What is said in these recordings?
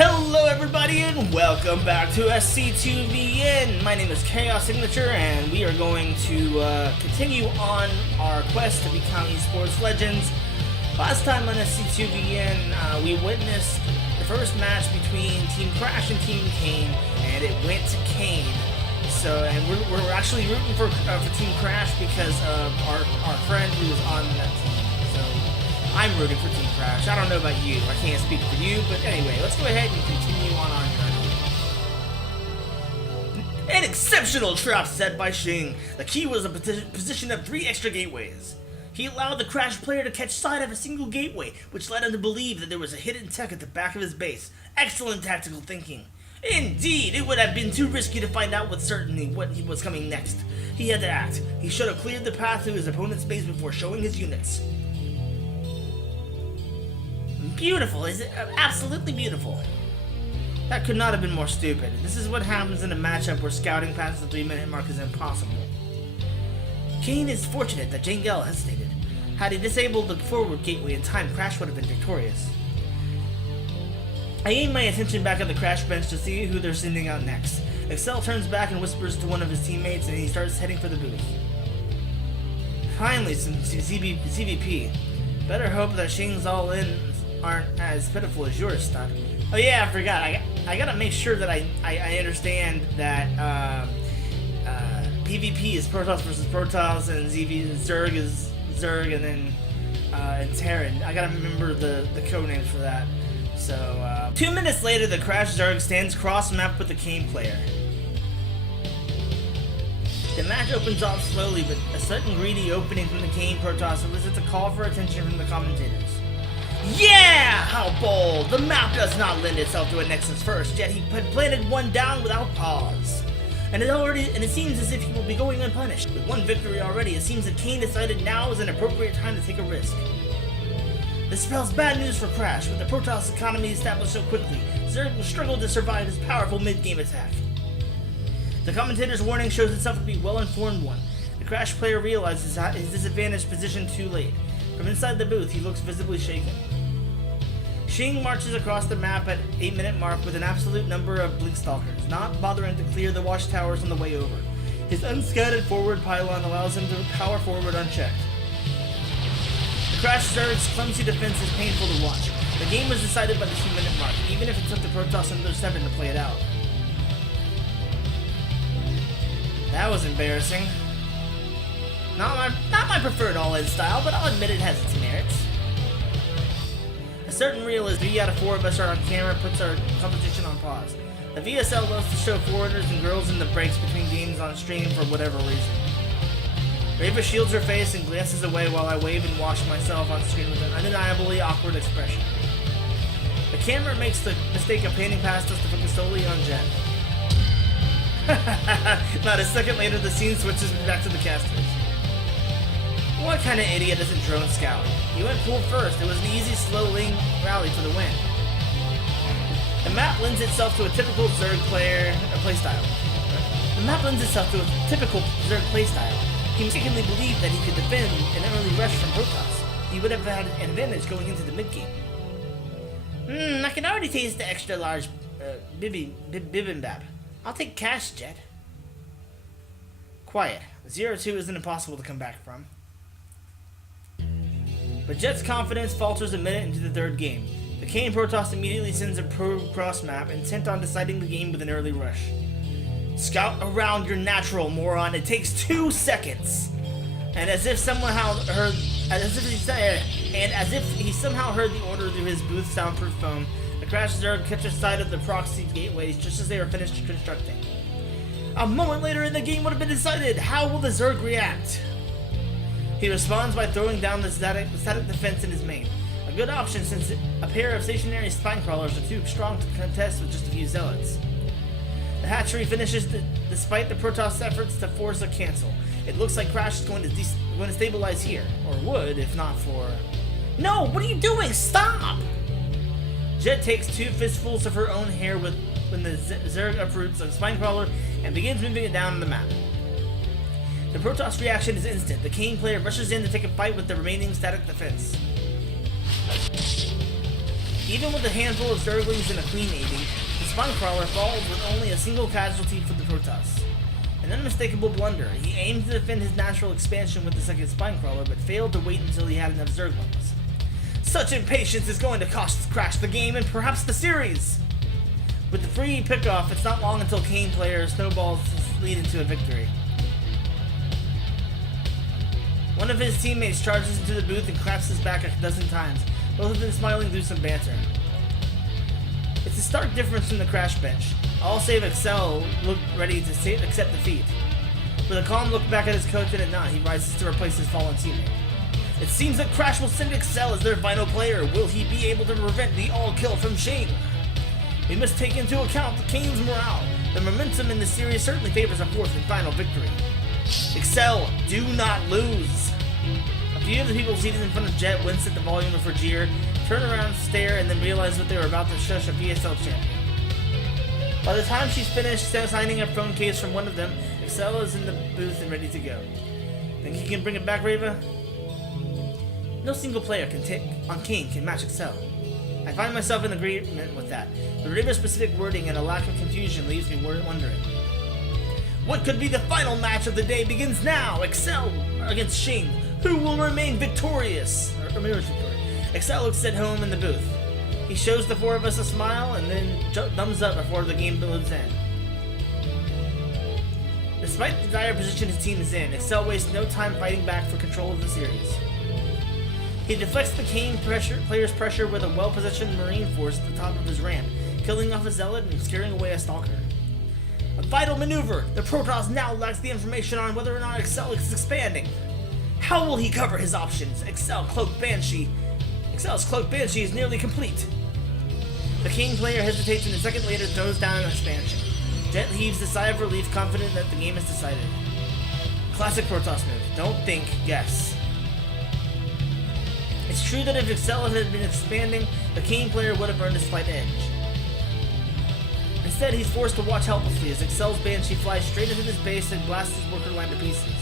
Hello everybody and welcome back to SC2VN. My name is Chaos Signature and we are going to continue on our quest to become eSports legends. Last time on SC2VN, we witnessed the first match between Team Crash and Team Kane, and it went to Kane. So, and we're actually rooting for Team Crash because of our friend who was on that team. So, I'm rooting for Team Crash. I don't know about you. I can't speak for you, but anyway, let's go ahead and continue on our journey. An exceptional trap set by Shing. The key was a position of 3 extra gateways. He allowed the Crash player to catch sight of a single gateway, which led him to believe that there was a hidden tech at the back of his base. Excellent tactical thinking. Indeed, it would have been too risky to find out with certainty what was coming next. He had to act. He should have cleared the path to his opponent's base before showing his units. Beautiful, is it? Absolutely beautiful. That could not have been more stupid. This is what happens in a matchup where scouting past the 3-minute mark is impossible. Kane is fortunate that Jangel hesitated. Had he disabled the forward gateway in time, Crash would have been victorious. I aim my attention back at the Crash bench to see who they're sending out next. ACCEL turns back and whispers to one of his teammates, and he starts heading for the booth. Finally, some CVP. Better hope that Shing's all-in aren't as pitiful as yours, Stud. Oh yeah, I forgot. I gotta make sure that I understand that PvP is Protoss versus Protoss, and Zerg is Zerg, and then and Terran. I gotta remember the code names for that. So 2 minutes later, the Crash Zerg stands cross-mapped with the Kane player. The match opens off slowly, but a sudden greedy opening from the Kane Protoss elicits a call for attention from the commentators. Yeah! How bold! The map does not lend itself to a Nexus first, yet he planted one down without pause. And it seems as if he will be going unpunished. With one victory already, it seems that Kane decided now is an appropriate time to take a risk. This spells bad news for Crash. With the Protoss economy established so quickly, Zerg will struggle to survive his powerful mid-game attack. The commentator's warning shows itself to be a well-informed one. The Crash player realizes his disadvantaged position too late. From inside the booth, he looks visibly shaken. Shing marches across the map at 8-minute mark with an absolute number of Blinkstalkers, not bothering to clear the watchtowers on the way over. His unscattered forward pylon allows him to power forward unchecked. The Crash Zerg's clumsy defense is painful to watch. The game was decided by the 2-minute mark, even if it took the Protoss another 7 to play it out. That was embarrassing. Not my preferred all-in style, but I'll admit it has its merits. A certain reel as 3 out of 4 of us are on camera puts our competition on pause. The VSL loves to show foreigners and girls in the breaks between games on stream for whatever reason. Reva shields her face and glances away while I wave and wash myself on screen with an undeniably awkward expression. The camera makes the mistake of panning past us to focus solely on Jet. Not a second later, the scene switches back to the casters. What kind of idiot isn't drone scouting? He went full first. It was an easy, slow lane rally for the win. The map lends itself to a typical Zerg playstyle. He mistakenly believed that he could defend an early rush from Protoss. He would have had an advantage going into the mid-game. I can already taste the extra large bibimbap. I'll take cash, Jet. Quiet. 0-2 isn't impossible to come back from. But Jet's confidence falters a minute into the 3rd game. The Kane Protoss immediately sends a cross-map, intent on deciding the game with an early rush. Scout around your natural, moron. It takes 2 seconds. And as if he somehow heard the order through his booth soundproof phone, the Crash Zerg catches sight of the proxy gateways just as they were finished constructing. A moment later in the game would have been decided. How will the Zerg react? He responds by throwing down the static defense in his main. A good option since a pair of stationary spine crawlers are too strong to contest with just a few zealots. The hatchery finishes despite the Protoss efforts to force a cancel. It looks like Crash is going to stabilize here, or would if not for... No! What are you doing? Stop! Jet takes 2 fistfuls of her own hair when the Zerg uproots a spine crawler and begins moving it down the map. The Protoss reaction is instant. The Kane player rushes in to take a fight with the remaining static defense. Even with a handful of Zerglings and a Queen aiding, the Spinecrawler falls with only a single casualty for the Protoss. An unmistakable blunder. He aimed to defend his natural expansion with the second Spinecrawler, but failed to wait until he had enough Zerglings. Such impatience is going to crash the game and perhaps the series! With the free pickoff, it's not long until Kane player snowballs his lead into a victory. One of his teammates charges into the booth and claps his back a dozen times, both of them smiling through some banter. It's a stark difference from the crash bench. All save ACCEL look ready to accept defeat. With a calm look back at his coach and a nod, he rises to replace his fallen teammate. It seems that Crash will send ACCEL as their final player. Will he be able to prevent the all-kill from Shing? We must take into account the Kane's morale. The momentum in the series certainly favors a fourth and final victory. ACCEL, do not lose! A few of the people seated in front of Jet wince at the volume of her jeer, turn around, stare, and then realize what they were about to shush a VSL champion. By the time she's finished signing a phone case from one of them, ACCEL is in the booth and ready to go. Think he can bring it back, Reva? No single player on Kane can match ACCEL. I find myself in agreement with that, but Reva's specific wording and a lack of confusion leaves me wondering. What could be the final match of the day begins now! ACCEL against Shing. Who will remain victorious? ACCEL looks at home in the booth. He shows the four of us a smile and then thumbs up before the game loads in. Despite the dire position his team is in, ACCEL wastes no time fighting back for control of the series. He deflects the Kane player's pressure with a well-positioned Marine force at the top of his ramp, killing off a Zealot and scaring away a Stalker. A vital maneuver! The Protoss now lacks the information on whether or not ACCEL is expanding. How will he cover his options? ACCEL's Cloaked Banshee is nearly complete. The Kane player hesitates and a second later throws down an expansion. Jet heaves a sigh of relief, confident that the game is decided. Classic Protoss move. Don't think, guess. It's true that if ACCEL had been expanding, the Kane player would have earned a slight edge. Instead, he's forced to watch helplessly as ACCEL's Banshee flies straight into his base and blasts his worker line to pieces.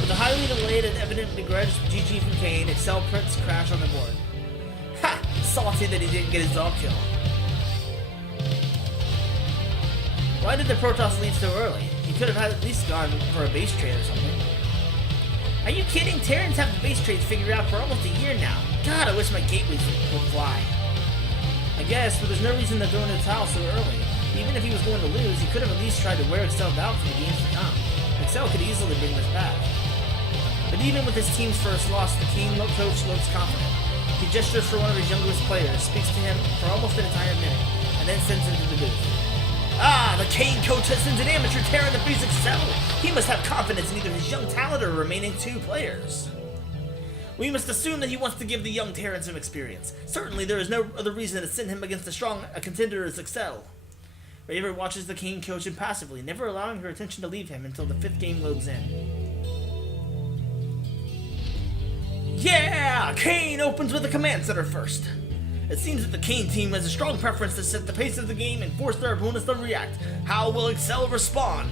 With a highly delayed and evident begrudged GG from Kane, ACCEL prints Crash on the board. Ha! Salty that he didn't get his dog kill. Why did the Protoss leave so early? He could have at least gone for a base trade or something. Are you kidding? Terrans have the base trades figured out for almost a year now. God, I wish my gateways would fly. I guess, but there's no reason to throw in the towel so early. Even if he was going to lose, he could have at least tried to wear ACCEL out for the games to come. ACCEL could easily bring this back. But even with his team's first loss, the Kane coach looks confident. He gestures for one of his youngest players, speaks to him for almost an entire minute, and then sends him to the booth. Ah, the Kane coach has sent an amateur Terran to face ACCEL. He must have confidence in either his young talent or remaining two players. We must assume that he wants to give the young Terran some experience. Certainly there is no other reason to send him against a contender as ACCEL. Raver watches the Kane coach impassively, never allowing her attention to leave him until the 5th game loads in. Yeah! Kane opens with the command center first. It seems that the Kane team has a strong preference to set the pace of the game and force their opponents to react. How will ACCEL respond?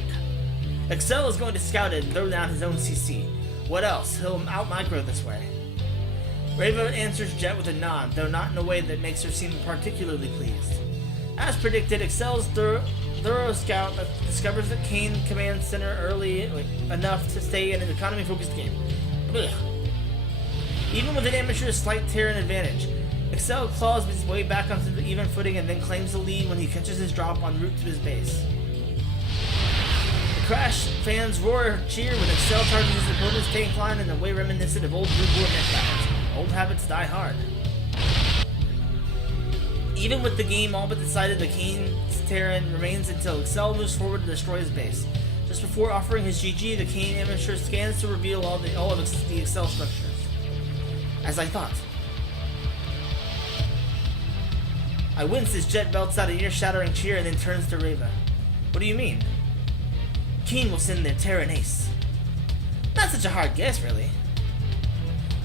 ACCEL is going to scout it and throw down his own CC. What else? He'll out-micro this way. Reva answers Jet with a nod, though not in a way that makes her seem particularly pleased. As predicted, ACCEL's thorough scout discovers that Kane command center early enough to stay in an economy-focused game. Ugh. Even with an amateur's slight Terran advantage, ACCEL claws his way back onto the even footing and then claims the lead when he catches his drop en route to his base. The Crash fans roar cheer when ACCEL charges his opponent's tank line in a way reminiscent of old Blue War net battles. Old habits die hard. Even with the game all but decided, the Kane's Terran remains until ACCEL moves forward to destroy his base. Just before offering his GG, the Kane amateur scans to reveal all of the ACCEL structures. As I thought. I wince as Jet belts out a ear-shattering cheer and then turns to Reva. What do you mean? Kane will send their Terran ace. Not such a hard guess, really.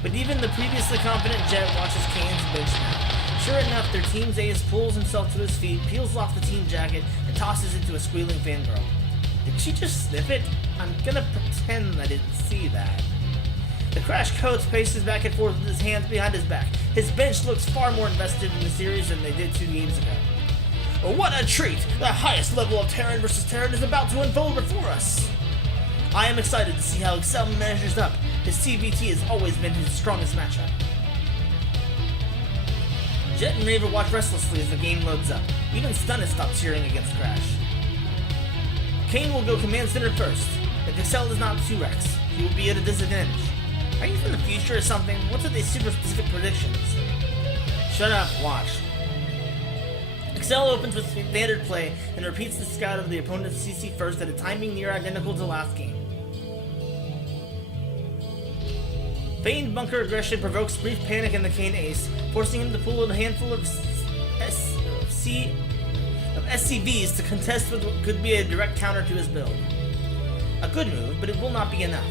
But even the previously confident Jet watches Kane's bench now. Sure enough, their team's ace pulls himself to his feet, peels off the team jacket, and tosses it to a squealing fangirl. Did she just sniff it? I'm gonna pretend I didn't see that. The Crash coach paces back and forth with his hands behind his back. His bench looks far more invested in the series than they did 2 games ago. What a treat! The highest level of Terran versus Terran is about to unfold before us! I am excited to see how ACCEL measures up. His CVT has always been his strongest matchup. Jet and Raver watch restlessly as the game loads up. Even Stun has stopped cheering against Crash. Kane will go command center first. If ACCEL does not 2-Rex, he will be at a disadvantage. Are you from the future or something? What's with these super specific predictions? Shut up, watch. ACCEL opens with standard play and repeats the scout of the opponent's CC first at a timing near identical to last game. Feigned bunker aggression provokes brief panic in the Kane ace, forcing him to pull a handful of SCVs to contest with what could be a direct counter to his build. A good move, but it will not be enough.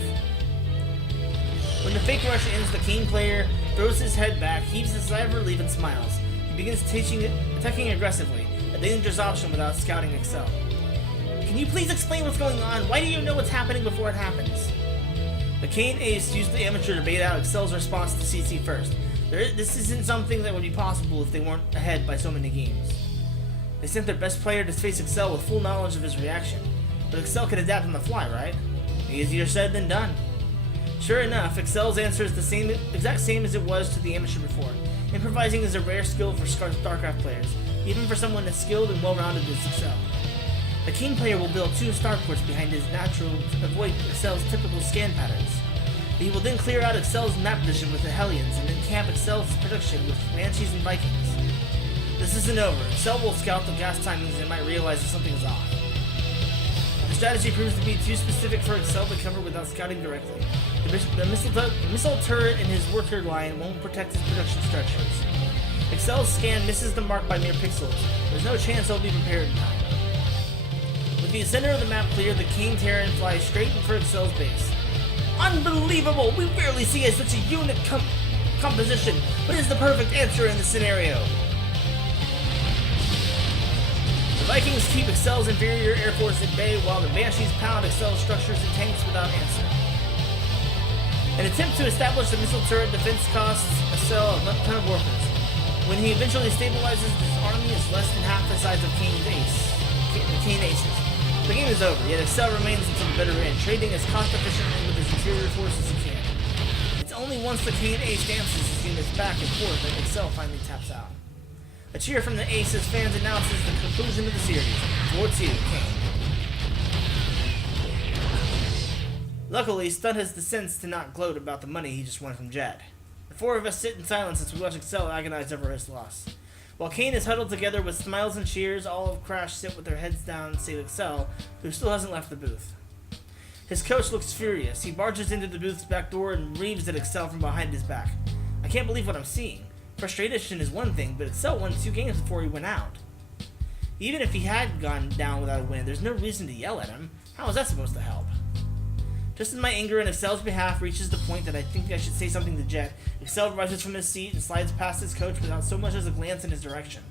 When the fake rush ends, the Kane player throws his head back, heaves a sigh of relief, and smiles. He begins attacking aggressively, a dangerous option without scouting ACCEL. Can you please explain what's going on? Why do you know what's happening before it happens? The Kane ace used the amateur to bait out ACCEL's response to CC first. This isn't something that would be possible if they weren't ahead by so many games. They sent their best player to face ACCEL with full knowledge of his reaction, but ACCEL can adapt on the fly, right? Easier said than done. Sure enough, ACCEL's answer is the exact same as it was to the amateur before. Improvising is a rare skill for StarCraft players, even for someone as skilled and well-rounded as ACCEL. The King player will build 2 starports behind his natural to avoid ACCEL's typical scan patterns. He will then clear out ACCEL's map vision with the Hellions and then camp ACCEL's production with Banshees and Vikings. This isn't over. ACCEL will scout the gas timings and might realize that something is off. The strategy proves to be too specific for ACCEL to cover without scouting directly. The missile turret in his worker line won't protect his production structures. ACCEL's scan misses the mark by mere pixels. There's no chance he'll be prepared in time. With the center of the map clear, the King Terran flies straight for ACCEL's base. Unbelievable! We rarely see such a unit composition, but is the perfect answer in this scenario. The Vikings keep ACCEL's inferior air force at bay while the Banshees pound ACCEL's structures and tanks without answer. An attempt to establish the missile turret defense costs ACCEL a ton of workers. When he eventually stabilizes, his army is less than half the size of the Kane Aces. The game is over, yet ACCEL remains until the bitter end, trading as cost-efficiently with his inferior force as he can. It's only once the Kane Ace dances his units back and forth that ACCEL finally taps out. A cheer from the Ace as fans announces the conclusion of the series. 4-2, Kane. Luckily, Stun has the sense to not gloat about the money he just won from Jet. The 4 of us sit in silence as we watch ACCEL agonize over his loss. While Kane is huddled together with smiles and cheers, all of Crash sit with their heads down save ACCEL, who still hasn't left the booth. His coach looks furious. He barges into the booth's back door and reaves at ACCEL from behind his back. I can't believe what I'm seeing. Frustration is one thing, but ACCEL won 2 games before he went out. Even if he had gone down without a win, there's no reason to yell at him. How is that supposed to help? Just as my anger in ACCEL's behalf reaches the point that I think I should say something to Jet, ACCEL rises from his seat and slides past his coach without so much as a glance in his direction.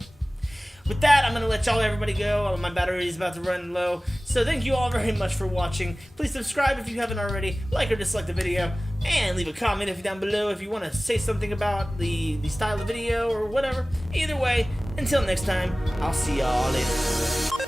With that, I'm going to let everybody go. My battery is about to run low. So thank you all very much for watching. Please subscribe if you haven't already, like or dislike the video, and leave a comment if you're down below if you want to say something about the style of video or whatever. Either way, until next time, I'll see y'all later.